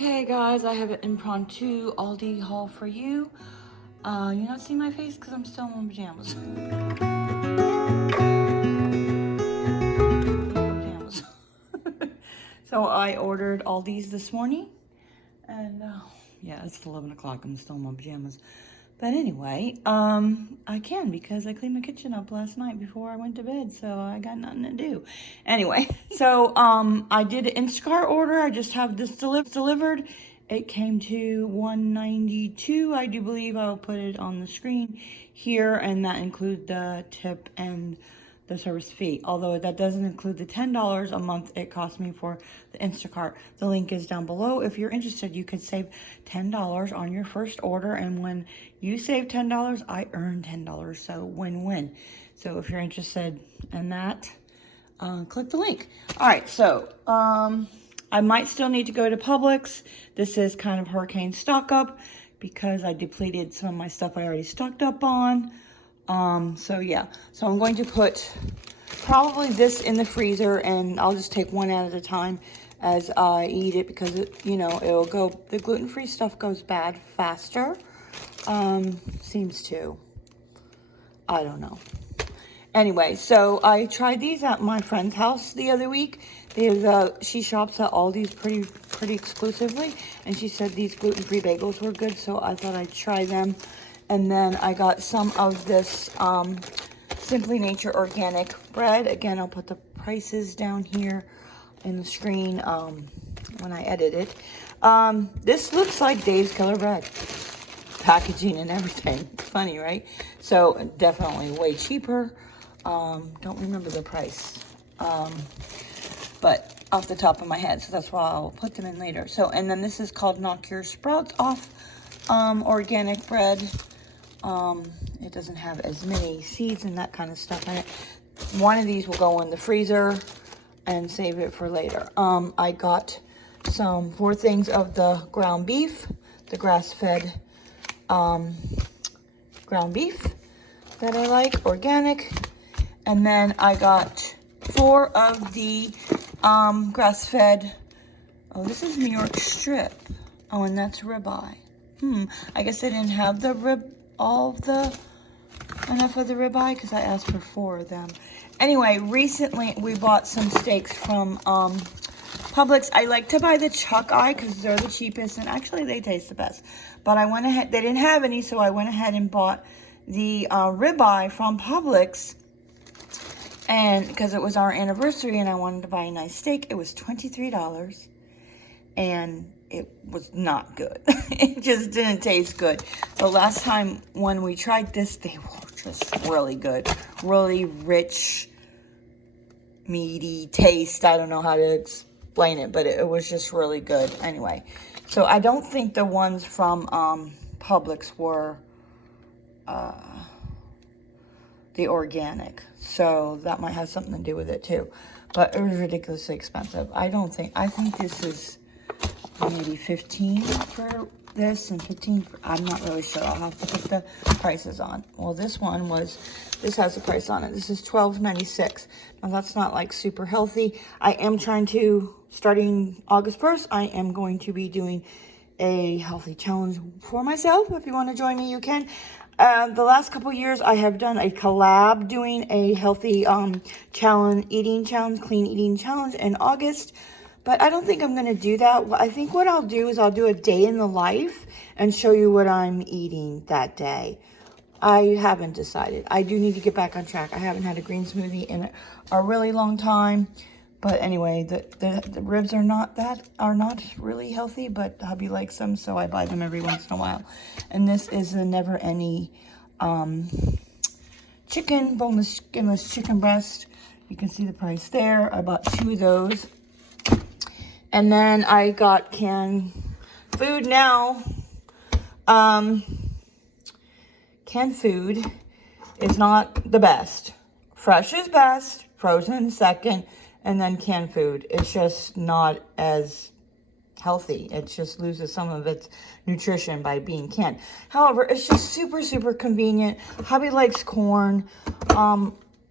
Okay guys, I have an impromptu Aldi haul for you. You not see my face because I'm still in my pajamas. So I ordered Aldi's this morning, and yeah, it's 11 o'clock. I'm still in my pajamas. But anyway, I can because I cleaned my kitchen up last night before I went to bed, so I got nothing to do. Anyway, so I did an Instacart order. I just have this delivered. It came to $192. I do believe I'll put it on the screen here, and that includes the tip and the service fee. Although that doesn't include the $10 a month it cost me for the Instacart. The link is down below. If you're interested, you could save $10 on your first order, and when you save $10, I earn $10. So win-win. So if you're interested in that, click the link. All right, so I might still need to go to Publix. This is kind of hurricane stock up because I depleted some of my stuff I already stocked up on. So yeah, so I'm going to put probably this in the freezer, and I'll just take one at a time as I eat it because it, you know, it'll go, the gluten-free stuff goes bad faster. Seems to. I don't know. Anyway, so I tried these at my friend's house the other week. She shops at Aldi's pretty exclusively, and she said these gluten-free bagels were good, so I thought I'd try them. And then I got some of this Simply Nature organic bread. Again, I'll put the prices down here in the screen when I edit it. This looks like Dave's Killer Bread. Packaging and everything. Funny, right? So definitely way cheaper. Don't remember the price. But off the top of my head, so that's why I'll put them in later. So, and then this is called Knock Your Sprouts Off organic bread. It doesn't have as many seeds and that kind of stuff in it. One of these will go in the freezer and save it for later. I got 4 things of the ground beef, the grass-fed ground beef that I like, organic. And then I got 4 of the grass-fed, oh, this is New York strip. Oh, and that's ribeye. I guess they didn't have the enough of the ribeye because I asked for 4 of them. Anyway, recently we bought some steaks from Publix. I like to buy the chuck eye because they're the cheapest, and actually they taste the best. But I went ahead, they didn't have any, so I went ahead and bought the ribeye from Publix. And because it was our anniversary and I wanted to buy a nice steak, it was $23. And it was not good. It just didn't taste good. The last time when we tried this, they were just really good. Really rich, meaty taste. I don't know how to explain it, but it was just really good. Anyway, so I don't think the ones from Publix were the organic. So that might have something to do with it too. But it was ridiculously expensive. I think this is maybe 15 for this and 15 for, I'm not really sure. I'll have to put the prices on. Well, this has the price on it. This is $12.96. Now that's not like super healthy. I am trying to, starting August 1st, I am going to be doing a healthy challenge for myself. If you want to join me, you can. The last couple years, I have done a collab doing a healthy eating challenge, clean eating challenge in August. But I don't think I'm going to do that. I think what I'll do is I'll do a day in the life and show you what I'm eating that day. I haven't decided. I do need to get back on track. I haven't had a green smoothie in a really long time. But anyway, the ribs are not really healthy, but hubby likes them, so I buy them every once in a while. And this is the Never Any chicken, boneless, skinless chicken breast. You can see the price there. I bought 2 of those. And then I got canned food now. Canned food is not the best. Fresh is best, frozen second, and then canned food. It's just not as healthy. It just loses some of its nutrition by being canned. However, it's just super, super convenient. Hubby likes corn.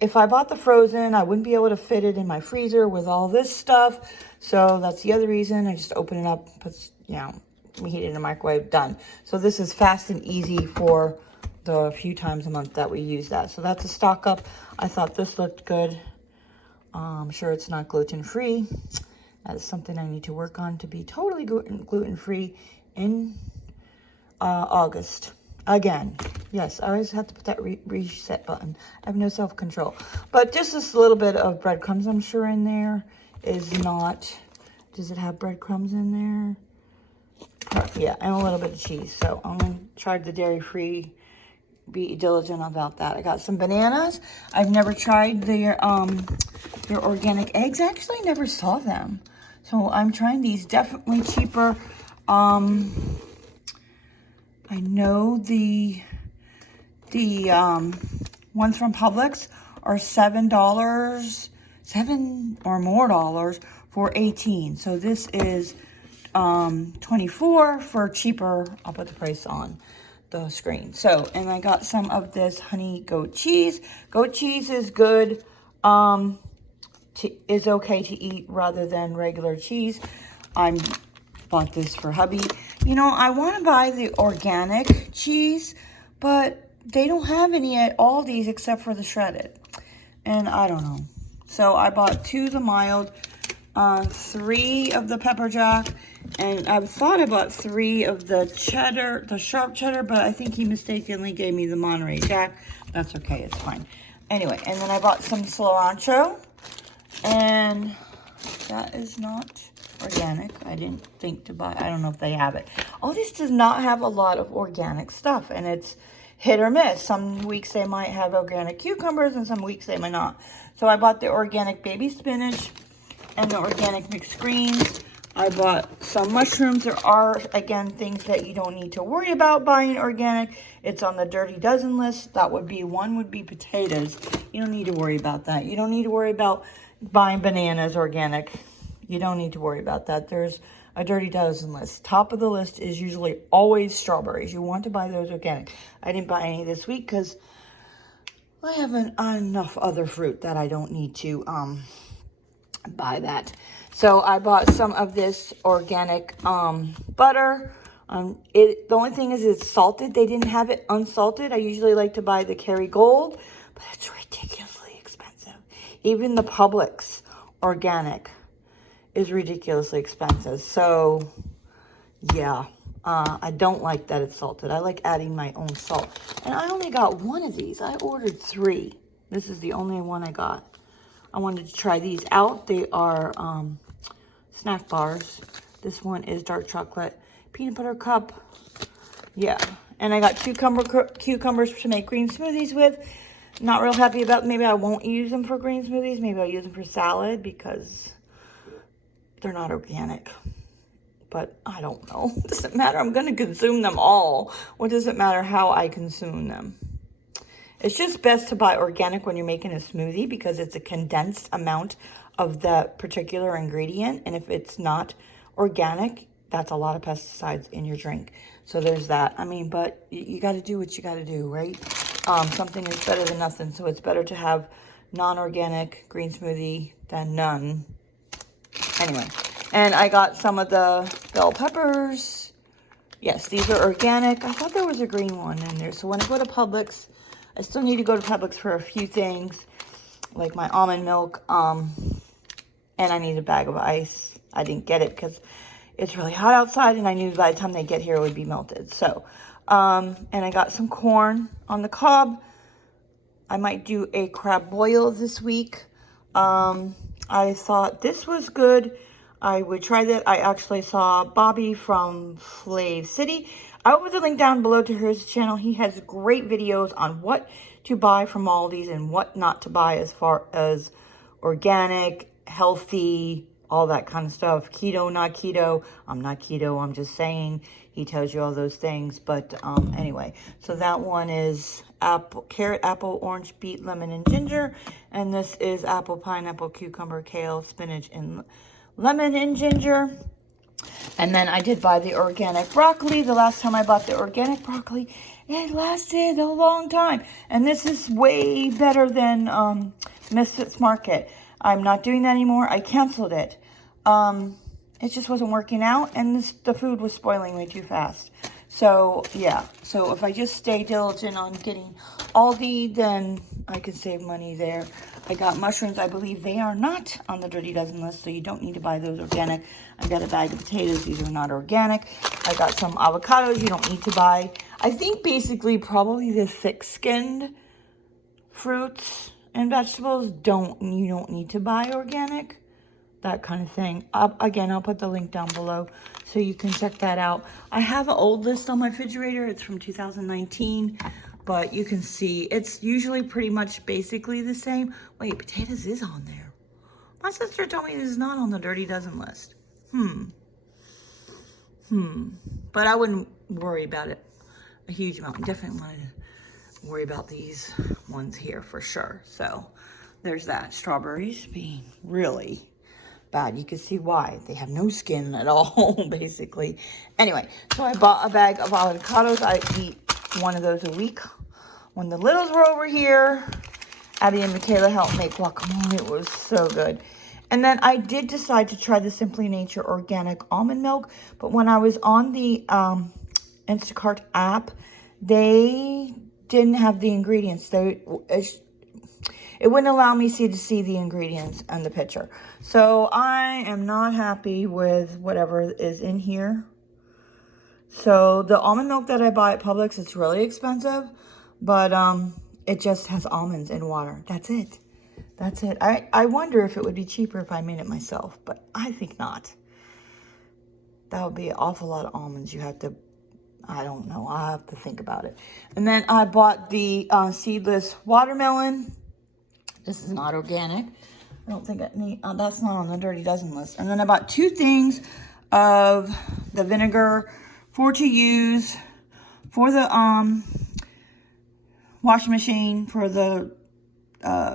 If I bought the frozen, I wouldn't be able to fit it in my freezer with all this stuff. So that's the other reason. I just open it up, put you know, we heat it in the microwave, done. So this is fast and easy for the few times a month that we use that. So that's a stock up. I thought this looked good. I'm sure it's not gluten-free. That is something I need to work on to be totally gluten-free in August. Again, yes, I always have to put that reset button. I have no self-control. But just this little bit of breadcrumbs, I'm sure, in there is not... Does it have breadcrumbs in there? Yeah, and a little bit of cheese. So I'm going to try the dairy-free. Be diligent about that. I got some bananas. I've never tried their organic eggs. I actually never saw them. So I'm trying these. Definitely cheaper. I know the ones from Publix are $7, $7 or more dollars for 18. So this is 24 for cheaper. I'll put the price on the screen. So, and I got some of this honey goat cheese. Goat cheese is good. Is okay to eat rather than regular cheese. I bought this for hubby. You know, I want to buy the organic cheese, but they don't have any at Aldi's except for the shredded. And I don't know. So I bought 2 of the mild, 3 of the pepper jack, and I thought I bought 3 of the cheddar, the sharp cheddar, but I think he mistakenly gave me the Monterey Jack. That's okay, it's fine. Anyway, and then I bought some cilantro, and that is not organic. I didn't think to buy, I don't know if they have it. Aldi's does not have a lot of organic stuff, and it's hit or miss. Some weeks they might have organic cucumbers, and some weeks they might not. So I bought the organic baby spinach and the organic mixed greens. I bought some mushrooms. There are, again, things that you don't need to worry about buying organic. It's on the Dirty Dozen list. That would be, one would be potatoes. You don't need to worry about that. You don't need to worry about buying bananas organic. You don't need to worry about that. There's a Dirty Dozen list. Top of the list is usually always strawberries. You want to buy those organic. I didn't buy any this week because I have enough other fruit that I don't need to buy that. So I bought some of this organic butter. The only thing is it's salted. They didn't have it unsalted. I usually like to buy the Kerrygold, but it's ridiculously expensive. Even the Publix organic is ridiculously expensive. So yeah, I don't like that it's salted. I like adding my own salt. And I only got 1 of these. I ordered 3. This is the only one I got. I wanted to try these out. They are snack bars. This one is dark chocolate peanut butter cup. Yeah. And I got cucumbers to make green smoothies with. Not real happy about, maybe I won't use them for green smoothies. Maybe I'll use them for salad because they're not organic. But I don't know. It doesn't matter. I'm going to consume them all. What does it matter how I consume them? It's just best to buy organic when you're making a smoothie because it's a condensed amount of that particular ingredient. And if it's not organic, that's a lot of pesticides in your drink. So there's that. I mean, but you got to do what you got to do, right? Something is better than nothing. So it's better to have non-organic green smoothie than none. Anyway, and I got some of the bell peppers. Yes, these are organic. I thought there was a green one in there. So when I go to Publix, I still need to go to Publix for a few things, like my almond milk, and I need a bag of ice. I didn't get it because it's really hot outside, and I knew by the time they get here it would be melted. So, and I got some corn on the cob. I might do a crab boil this week. I thought this was good. I would try that. I actually saw Bobby from Flave City. I will put the link down below to his channel. He has great videos on what to buy from Aldi's and what not to buy as far as organic, healthy, all that kind of stuff. Keto, not keto. I'm not keto. I'm just saying. He tells you all those things. But anyway, so that one is carrot, apple, orange, beet, lemon, and ginger. And this is apple, pineapple, cucumber, kale, spinach, and lemon and ginger. And then I did buy the organic broccoli. The last time I bought the organic broccoli, it lasted a long time. And this is way better than Misfits Market. I'm not doing that anymore. I canceled it. it just wasn't working out, and the food was spoiling way too fast. So, yeah. So, if I just stay diligent on getting Aldi, then I can save money there. I got mushrooms. I believe they are not on the Dirty Dozen list, so you don't need to buy those organic. I got a bag of potatoes. These are not organic. I got some avocados you don't need to buy. I think basically probably the thick-skinned fruits and vegetables you don't need to buy organic. That kind of thing. Again, I'll put the link down below so you can check that out. I have an old list on my refrigerator. It's from 2019, but you can see it's usually pretty much basically the same. Wait, potatoes is on there. My sister told me it is not on the Dirty Dozen list. But I wouldn't worry about it a huge amount. I definitely wanted to worry about these ones here for sure. So there's that. Strawberries being really bad. You can see why. They have no skin at all, basically. Anyway, so I bought a bag of avocados. I eat one of those a week. When the littles were over here, Abby and Michaela helped make guacamole. It was so good. And then I did decide to try the Simply Nature Organic Almond Milk. But when I was on the Instacart app, they didn't have the ingredients. It wouldn't allow me to see the ingredients on the picture. So I am not happy with whatever is in here. So the almond milk that I buy at Publix, it's really expensive. But it just has almonds and water. That's it. That's it. I wonder if it would be cheaper if I made it myself. But I think not. That would be an awful lot of almonds. You have to, I don't know. I'll have to think about it. And then I bought the Seedless Watermelon. This is not organic. I don't think it need, that's not on the Dirty Dozen list. And then I bought 2 things of the vinegar to use for the washing machine for the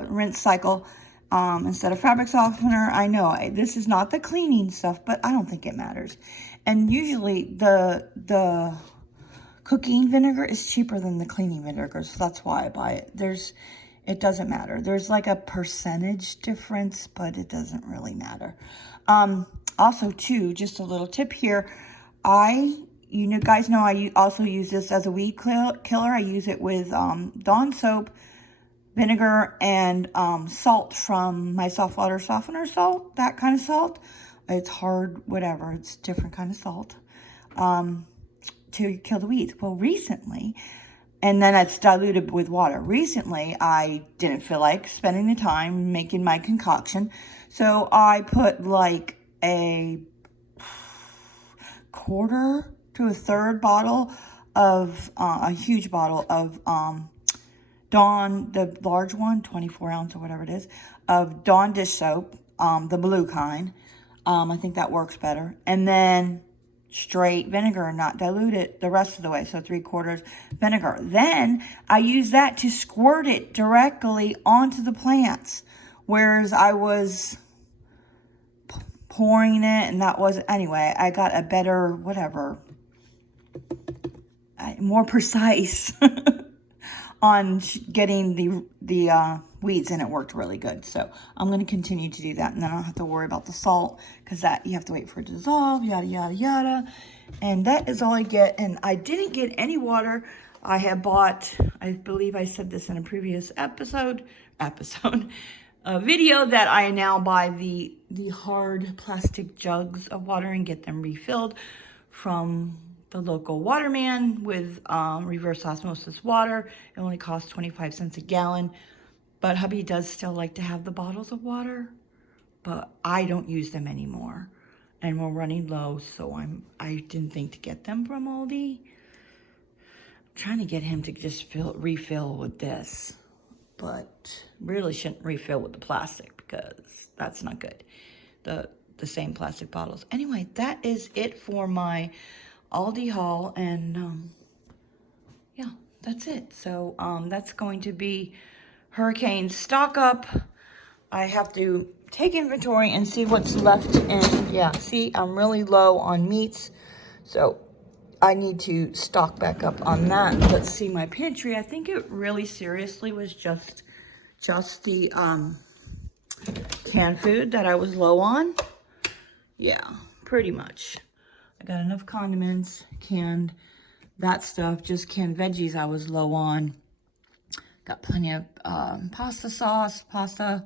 rinse cycle instead of fabric softener. I know this is not the cleaning stuff, but I don't think it matters. And usually the cooking vinegar is cheaper than the cleaning vinegar, so that's why I buy it. It doesn't matter. There's like a percentage difference, but it doesn't really matter. Also, too, just a little tip here. You guys know I also use this as a weed killer. I use it with Dawn soap, vinegar, and salt from my saltwater softener salt. That kind of salt. It's hard, whatever. It's different kind of salt to kill the weeds. Well, recently... And then it's diluted with water. Recently, I didn't feel like spending the time making my concoction. So I put like a quarter to a third bottle of, a huge bottle of Dawn, the large one, 24 ounce or whatever it is, of Dawn dish soap, the blue kind. I think that works better. And then straight vinegar, not diluted the rest of the way, so 3/4 vinegar. Then I use that to squirt it directly onto the plants, whereas I was pouring it, and that was, anyway, I got a better, whatever, more precise on getting the weeds, and it worked really good. So I'm going to continue to do that, and then I don't have to worry about the salt, because that you have to wait for it to dissolve, yada yada yada. And that is all I get. And I didn't get any water. I have bought, I believe I said this in a previous episode, a video, that I now buy the hard plastic jugs of water and get them refilled from the local waterman with reverse osmosis water. It only costs 25 cents a gallon. But hubby does still like to have the bottles of water, but I don't use them anymore. And we're running low, so I didn't think to get them from Aldi. I'm trying to get him to just refill with this, but really shouldn't refill with the plastic because that's not good. The same plastic bottles. Anyway, that is it for my Aldi haul, and yeah, that's it. So that's going to be hurricane stock up. I have to take inventory and see what's left. And yeah, see, I'm really low on meats, so I need to stock back up on that. Let's see my pantry. I think it really seriously was just the canned food that I was low on. Yeah, pretty much. I got enough condiments, canned, that stuff, just canned veggies I was low on. Got plenty of pasta sauce, pasta.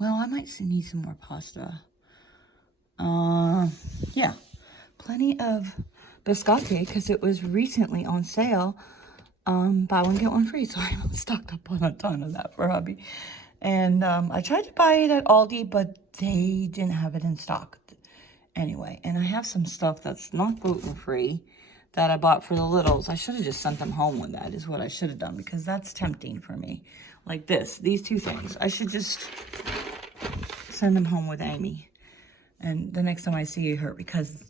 Well, I might need some more pasta. Yeah, plenty of biscotti because it was recently on sale. Buy one, get one free. So I stocked up on a ton of that for hubby. And I tried to buy it at Aldi, but they didn't have it in stock. Anyway, and I have some stuff that's not gluten-free that I bought for the littles. I should have just sent them home with that, is what I should have done, because that's tempting for me. Like these two things. I should just send them home with Amy. And the next time I see her, because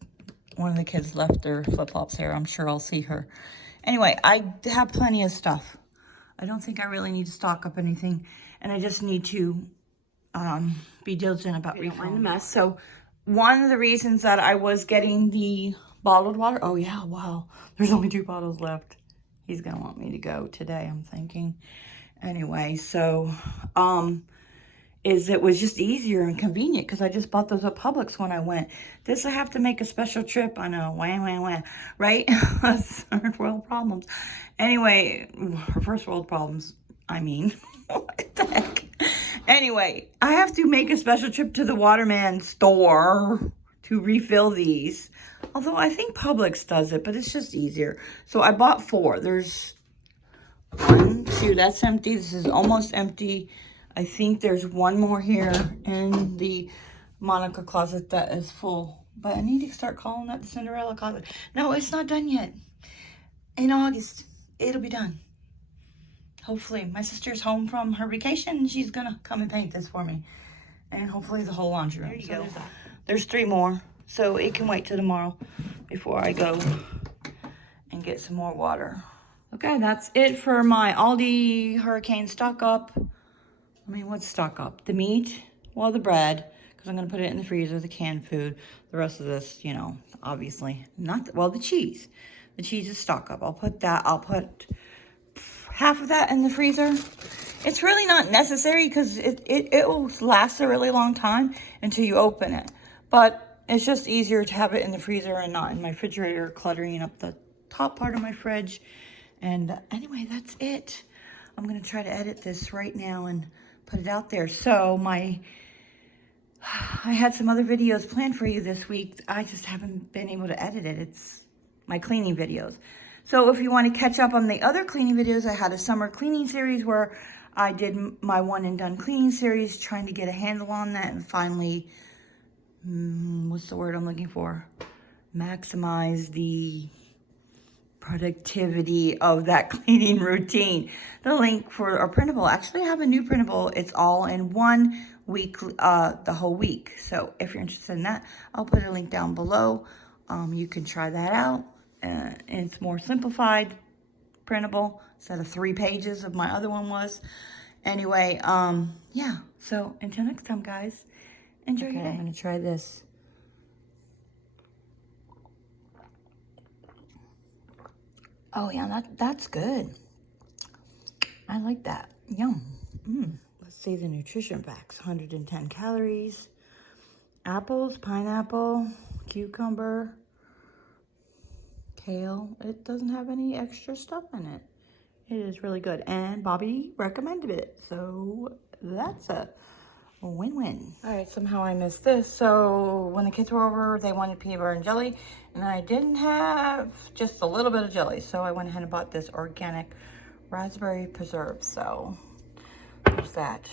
one of the kids left their flip-flops here, I'm sure I'll see her. Anyway, I have plenty of stuff. I don't think I really need to stock up anything. And I just need to be diligent about refilling the mess. So one of the reasons that I was getting the bottled water, oh yeah, wow, there's only 2 bottles left. He's gonna want me to go today, I'm thinking. Anyway, so it was just easier and convenient because I just bought those at Publix when I went. This I have to make a special trip. I know, wah, right? Third world problems. Anyway, first world problems, I mean, what the heck? Anyway, I have to make a special trip to the Waterman store to refill these. Although I think Publix does it, but it's just easier. So I bought 4. There's 1, 2, that's empty. This is almost empty. I think there's 1 more here in the Monica closet that is full. But I need to start calling that the Cinderella closet. No, it's not done yet. In August, it'll be done. Hopefully. My sister's home from her vacation and she's gonna come and paint this for me. And hopefully the whole laundry room. There you go. There's 3 more. So it can wait till tomorrow before I go and get some more water. Okay, that's it for my Aldi Hurricane stock up. I mean, what's stock up? The meat, well, the bread, because I'm going to put it in the freezer, the canned food. The rest of this, you know, obviously not, well, the cheese. The cheese is stock up. I'll put half of that in the freezer. It's really not necessary because it will last a really long time until you open it. But it's just easier to have it in the freezer and not in my refrigerator, cluttering up the top part of my fridge. And anyway, that's it. I'm going to try to edit this right now and put it out there. So I had some other videos planned for you this week. I just haven't been able to edit it. It's my cleaning videos. So if you want to catch up on the other cleaning videos, I had a summer cleaning series where I did my one and done cleaning series, trying to get a handle on that and finally, what's the word I'm looking for? Maximize the productivity of that cleaning routine. The link for a printable, actually I have a new printable. It's all in one week, the whole week. So if you're interested in that, I'll put a link down below. You can try that out. It's more simplified printable instead of 3 pages of my other one was. Anyway, yeah. So until next time, guys, enjoy your day. I'm gonna try this. Oh yeah, that's good. I like that. Yum. Let's see the nutrition facts. 110 calories. Apples, pineapple, cucumber, kale. It doesn't have any extra stuff in it. It is really good. And Bobby recommended it. So that's a win-win. All right, somehow I missed this. So when the kids were over, they wanted peanut butter and jelly. And I didn't have just a little bit of jelly. So I went ahead and bought this organic raspberry preserve. So there's that.